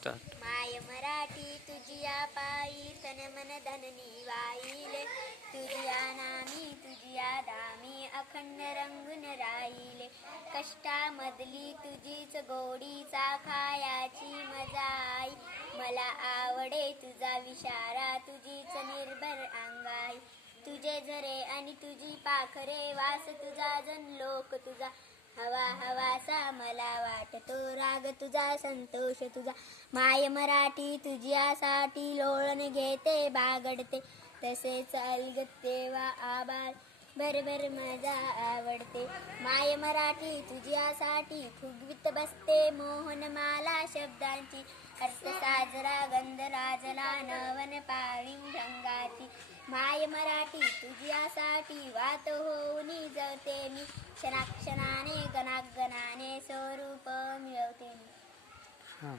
Start. माय मराठी तुझिया पायी तन मन धननी वाहिले, तुझिया नामी तुझिया दामी अखंड रंगून राहिले. कष्टामधली तुझीच गोडीचा खायाची मजा आई, मला आवडे तुझा विचारा तुझीच निर्भर अंगाई. तुझे झरे आणि तुझी पाखरे वास तुझा जण लोक तुझा, हवा हवासा मला वाटतो राग तुझा संतोष तुझा. माय मराठी तुझ्यासाठी लोळण घेते बागडते, तसेच अलगते वा आबाळ भरभर मजा आवडते. माय मराठी तुझ्यासाठी फुगवीत बसते मोहनमाला शब्दांची, अर्थ साजरा गंध राजला नवन पाळी रंगाची. माय मराठी तुझ्यासाठी वात होऊन जळते मी, क्षणाक्षणाने गणागणाने स्वरूप मिळवते मी.